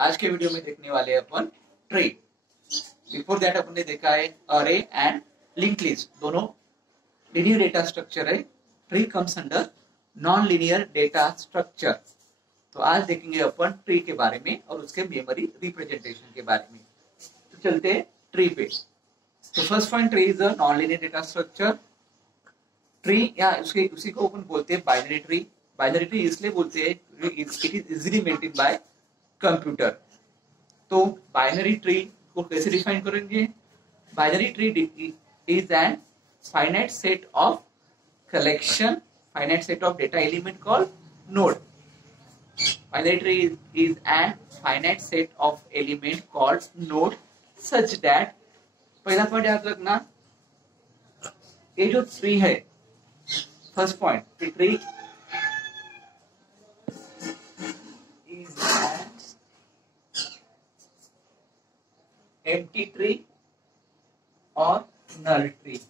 आज के वीडियो में देखने वाले अपन ट्री। बिफोर दैट अपन ने देखा है अरे एंड लिंक लिस्ट, दोनों लीनियर डेटा स्ट्रक्चर है। Tree comes under non linear data structure. तो आज देखेंगे अपन ट्री के बारे में और उसके मेमोरी रिप्रेजेंटेशन के बारे में। तो चलते हैं ट्री पे। तो first point, tree is a non linear data structure. Tree या उसी को अपन बोलते हैं बाइनरी ट्री। बाइनरी ट्री इसलिए बोलते हैं it is easily maintain by computer. तो बाइनरी ट्री को कैसे डिफाइन करेंगे? Binary tree is N finite set of collection, finite set of data element called node. Binary tree is an finite set of element called node such that, पहला point याद रखना, ये जो tree है, first point, tree is an empty tree or null tree.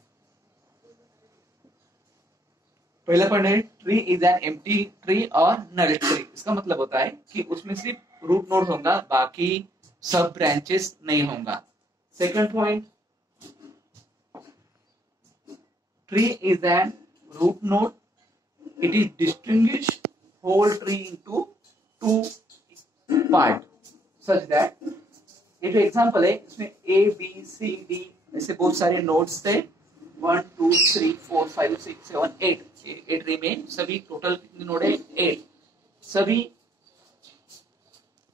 पहला point है tree is an empty tree और नल tree. इसका मतलब होता है कि उसमें सिर्फ रूट नोड होगा, बाकी सब ब्रांचेस नहीं होगा। Second point, tree is an root node, it is distinguish whole tree into two part such that, ये जो एग्जांपल है इसमें ए बी सी डी ऐसे बहुत सारे नोड्स थे, 1 2 3 4 5 6 7 8 ट्री में सभी टोटल कितने नोड है? 8। सभी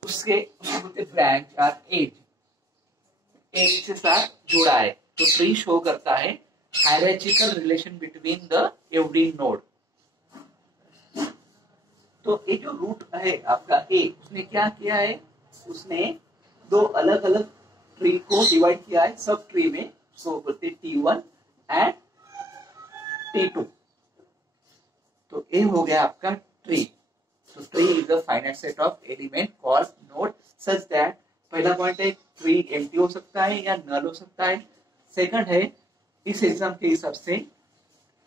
उसके बोलते ब्रांच आर 8 के साथ जुड़ा है। तो ट्री शो करता है hierarchical relation between the every node. तो ये जो रूट है आपका ए, उसने क्या किया है? उसने दो अलग अलग ट्री को डिवाइड किया है सब ट्री में, उसको बोलते T1 एंड T2। तो ये हो गया आपका ट्री। तो tree is a finite set of element called node such that, पहला पॉइंट है ट्री एम्प्टी हो सकता है या नल हो सकता है। सेकंड है, इस एग्जाम के हिसाब से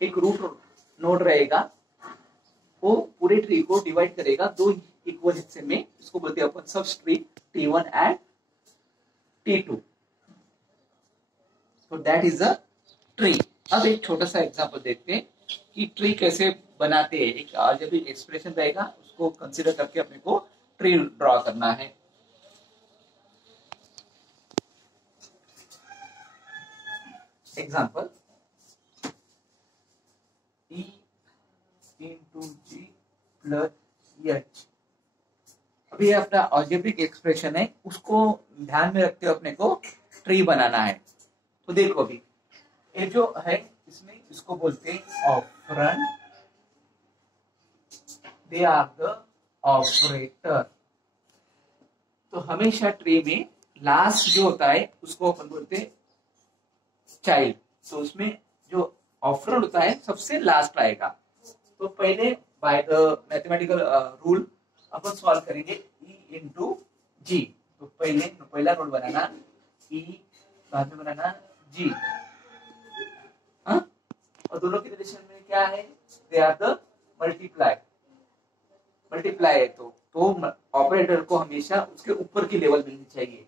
एक रूट नोड रहेगा, वो पूरे ट्री को डिवाइड करेगा दो इक्वल हिस्से में, इसको बोलते हैं अपन sub tree T1 and T2। तो दैट इज अ ट्री। अब एक छोटा सा एग्जांपल देखते हैं कि ट्री कैसे बनाते हैं। एक अलजेब्रिक एक्सप्रेशन रहेगा, उसको कंसीडर करके अपने को ट्री ड्रॉ करना है। Example, E into G plus H। अभी ये अपना अलजेब्रिक एक्सप्रेशन है, उसको ध्यान में रखते हुए अपने को ट्री बनाना है। तो देखो अभी ये जो है इसमें इसको बोलते हैं operand, they are the operator. तो हमेशा ट्री में लास्ट जो होता है उसको अपन बोलते हैं चाइल्ड। तो उसमें जो ऑपरेंड होता है सबसे लास्ट आएगा। तो पहले by the mathematical rule upon solve करेंगे E इंटू जी। तो पहला नोड बनाना E, बाद में बनाना G। और दोनों की रिलेशन में क्या है? दे आर द मल्टीप्लाई है। तो ऑपरेटर को हमेशा उसके ऊपर की लेवल मिलनी चाहिए,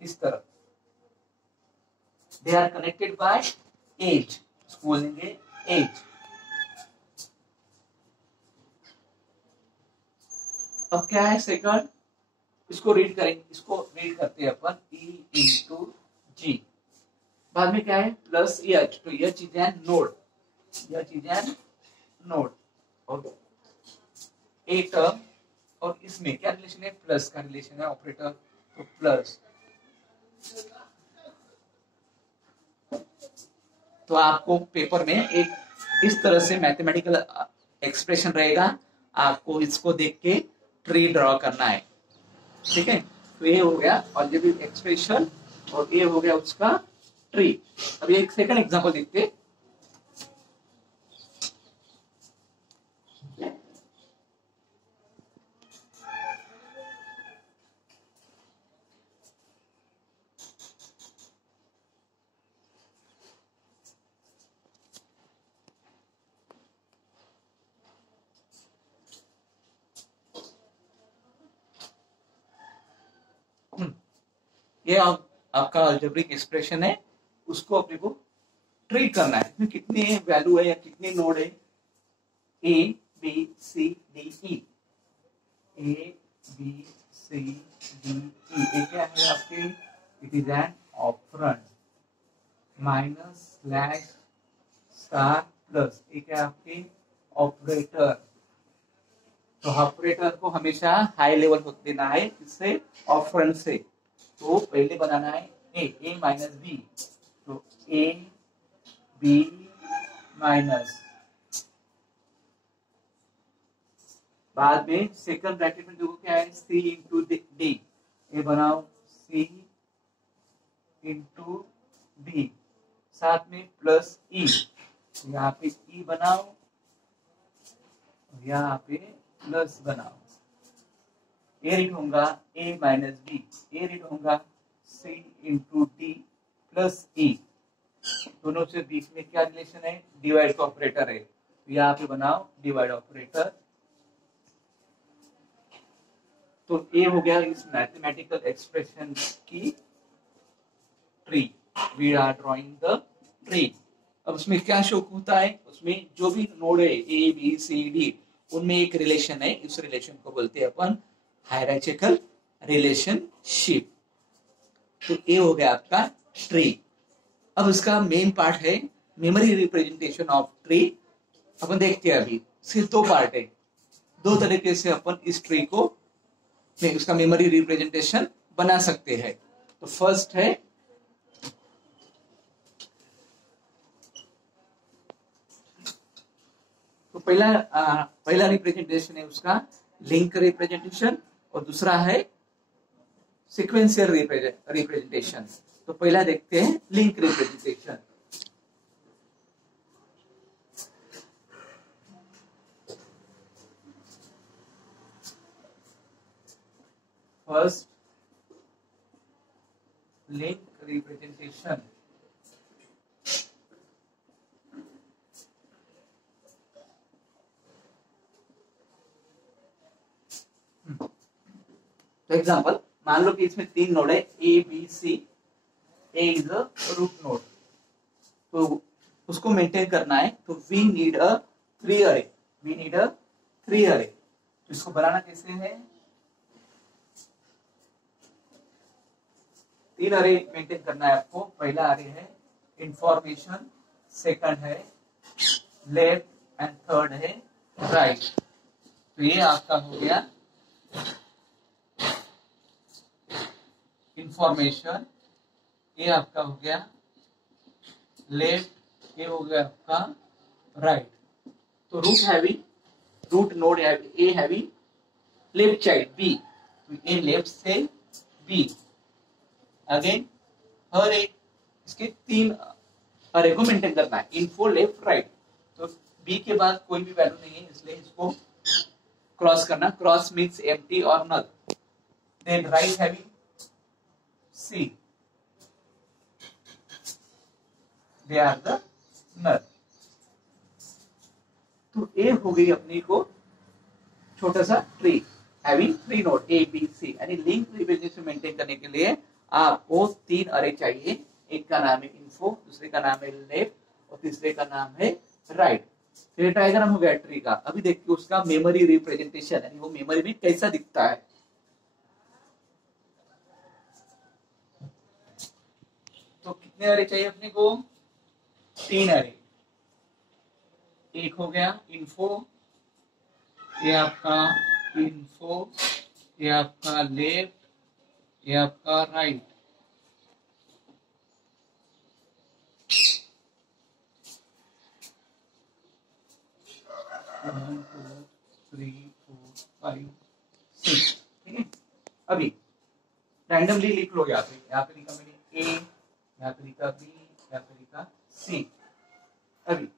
इस तरह। They are connected by edge, इसको बोलेंगे एज। अब क्या है सेकंड, इसको रीड करेंगे, इसको रीड करते हैं अपन E इंटू जी। बाद में क्या है? Plus H। तो यह चीजें हैं नोड, यह चीजें हैं नोड। और एक टर्म और इसमें क्या रिलेशन है? प्लस का रिलेशन है ऑपरेटर, तो प्लस। तो आपको पेपर में एक इस तरह से मैथमेटिकल एक्सप्रेशन रहेगा, आपको इसको देख के ट्री ड्रॉ करना है, ठीक है? तो ये हो गया अलजेब्रिक एक्सप्रेशन और ये हो गया उसका ट्री। अभी एक सेकंड एग्जांपल देखते हैं। ये आपका अलजेब्रिक एक्सप्रेशन है, उसको अपने को ट्रीट करना है। इसमें कितने वैल्यू है या कितने नोड है, A B C D E, A B C D E. ये क्या है आपके, it is an operand, minus slash star plus, एक है आपके ऑपरेटर। तो ऑपरेटर को हमेशा हाई लेवल होते देना है, इससे ऑपरेंड से। तो पहले बनाना है ए माइनस बी, तो ए बी माइनस, बाद में सेकंड ब्रैकेट में देखो क्या है, सी इंटू डी, ये बनाओ सी इंटू डी, साथ में प्लस ई, यहाँ पे ई बनाओ, यहाँ पे प्लस बनाओ। ए रीड होगा ए माइनस बी, ए रीड होगा सी इंटू डी प्लस ई। दोनों से बीच में क्या रिलेशन है, डिवाइड का ऑपरेटर है, तो यहाँ पे बनाओ डिवाइड ऑपरेटर। तो ये हो गया इस मैथमेटिकल एक्सप्रेशन की tree. We are drawing the tree. अब उसमें क्या शो होता है, उसमें जो भी नोड है ए बी सी डी, उनमें एक रिलेशन है, इस रिलेशन को बोलते हैं अपन हायरार्चिकल रिलेशनशिप। तो ये हो गया आपका ट्री। अब उसका मेन पार्ट है मेमोरी रिप्रेजेंटेशन ऑफ ट्री। अपन देखते हैं अभी सिर्फ दो पार्ट है, दो तरीके से अपन इस ट्री को उसका मेमोरी रिप्रेजेंटेशन बना सकते हैं। तो फर्स्ट है तो पहला रिप्रेजेंटेशन है उसका लिंक रिप्रेजेंटेशन, और दूसरा है सीक्वेंशियल रिप्रेजेंटेशन। तो पहला देखते हैं link representation. First link representation. तो एग्जांपल मान लो कि इसमें तीन नोड है A B C, A is a root node, तो उसको मेंटेन करना है, तो we need a three array, we need a three array. तो इसको बनाना कैसे है, तीन अरे मेंटेन करना है आपको। पहला अरे है इंफॉर्मेशन, सेकंड है लेफ्ट एंड थर्ड है राइट। तो ये आपका हो गया इंफॉर्मेशन, ये आपका हो गया लेफ्ट, ये हो गया आपका राइट। तो root node A having left child B, तो ए लेफ्ट से बी। अगेन हर एक इसके तीन अरे को मेंटेन करना है, इन्फो लेफ्ट राइट। तो बी के बाद कोई भी वैल्यू नहीं है, इसलिए इसको क्रॉस करना, क्रॉस मीन्स एम्प्टी और null. Then right having C, they are the null। तो ए हो गई अपनी को छोटा सा tree having three node A B C. यानी लिंक रिप्रेजेंटेशन मेंटेन करने के लिए आपको तीन अरे चाहिए, एक का नाम है इन्फो, दूसरे का नाम है लेफ्ट और तीसरे का नाम है राइट। तो ये डायग्राम हो गया ट्री का। अभी देखिए उसका मेमोरी रिप्रेजेंटेशन, यानी वो मेमोरी में कैसा दिखता है। तो कितने अरे चाहिए अपने को, तीन अरे। एक हो गया इन्फो, ये आपका इन्फो, ये आपका लेफ्ट, ये आपका right. One two three four five six, ठीक है। अभी रैंडमली लिख लो, यहाँ पे लिखा मैंने ए, यहाँ पे लिखा बी, यहाँ पे लिखा सी। अभी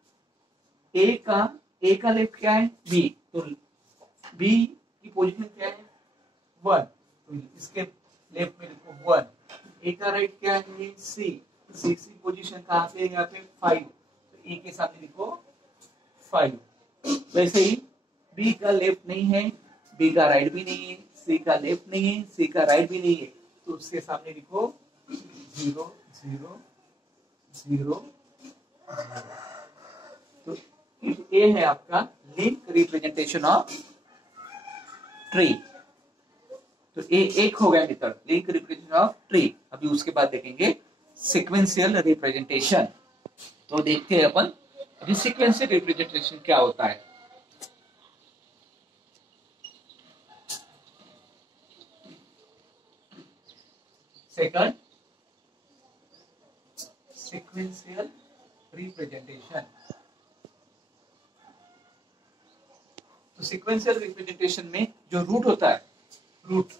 ए का लेफ्ट क्या है बी, तो बी की पोजीशन क्या है 1, तो इसके लेफ्ट में लिखो 1। ए का राइट क्या है सी, सी पोजीशन कहाँ पे है, यहाँ पे 5, तो ए के सामने लिखो 5। वैसे ही बी का लेफ्ट नहीं है, बी का राइट भी नहीं है, सी का लेफ्ट नहीं है, सी का राइट भी नहीं है, तो उसके सामने लिखो 0 0 0 0। तो ये है आपका लिंक रिप्रेजेंटेशन ऑफ ट्री। तो ये एक हो गया method link representation of tree. अभी उसके बाद देखेंगे सीक्वेंशियल रिप्रेजेंटेशन। तो देखते हैं अपन अभी सीक्वेंशियल रिप्रेजेंटेशन क्या होता है। Second, sequential representation. तो सीक्वेंशियल रिप्रेजेंटेशन में जो रूट होता है, रूट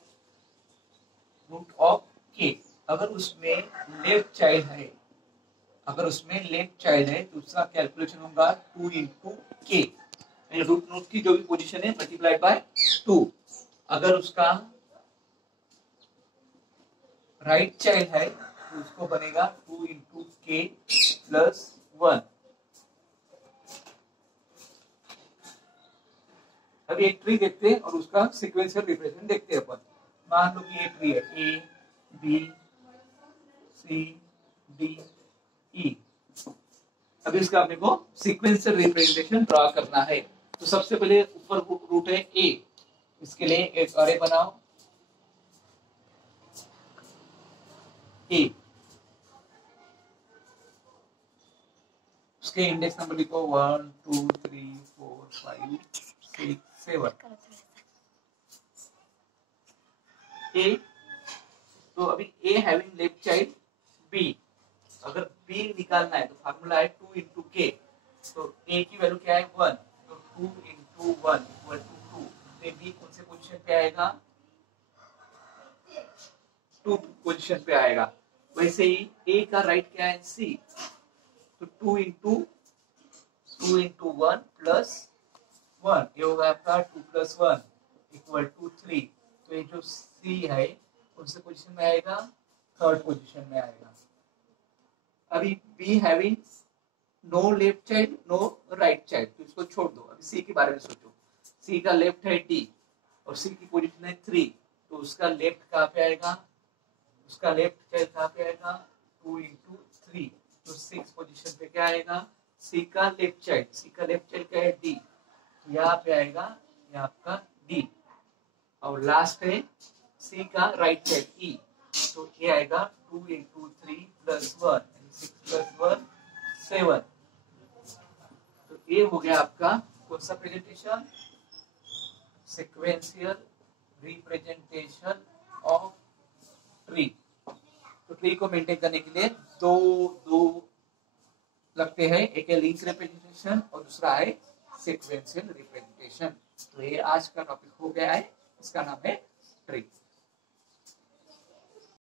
ऑफ के, अगर उसमें लेफ्ट चाइल्ड है, तो उसका कैलकुलेशन होगा 2 इंटू के, रूट नोट की जो भी पोजीशन है मल्टीप्लाइड बाय 2। अगर उसका राइट चाइल्ड है तो उसको बनेगा 2 इंटू के प्लस 1। अभी एक ट्री देखते हैं और उसका सीक्वेंशियल रिप्रेजेंटेशन देखते हैं अपन। मान लो कि ये ट्री है ए बी सी डी ई। अभी इसका अपने को सीक्वेंशियल रिप्रेजेंटेशन ड्रॉ करना है। तो सबसे पहले ऊपर रूट है ए, इसके लिए एक अरे बनाओ ए, उसके इंडेक्स नंबर लिखो 1 2 3 4 5 6 7। ए, तो अभी ए हैविंग लेफ्ट चाइल्ड बी, अगर बी निकालना है तो फार्मूला है 2 इंटू के। तो ए की वैल्यू क्या है 1, तो 2 इंटू 1 इक्वल टू 2। तो बी कौन से पोजीशन पे आएगा, 2 पोजीशन पे आएगा। वैसे ही ए का राइट क्या है सी, तो 2 इंटू 1 प्लस 1, ये होगा आपका 2 प्लस 1 इक्वल टू 3। तो ये जो सी है कौन से पोजीशन में आएगा, थर्ड पोजीशन में आएगा। अभी B having no left child no right child, तो इसको छोड़ दो। अभी सी के बारे में सोचो। सी का लेफ्ट है डी और सी की पोजीशन है 3, तो उसका लेफ्ट कहाँ पे आएगा, उसका लेफ्ट चाइल्ड कहाँ पे आएगा 2 इंटू 3, तो 6 पोजीशन पे क्या आएगा, सी का लेफ्ट चाइल्ड क्या है डी, तो यहाँ पे आएगा ये आपका डी। और लास्ट है सी का राइट चाइल्ड ई, तो ये आएगा 2 इंटू 3 प्लस 1, 6 प्लस 1 7। तो ये हो गया आपका कौन सा presentation, sequential representation of tree. तो ट्री को मेंटेन करने के लिए दो लगते हैं, एक है लिंक रिप्रेजेंटेशन और दूसरा है सीक्वेंशियल रिप्रेजेंटेशन। तो ये आज का टॉपिक हो गया है, इसका नाम है ट्री।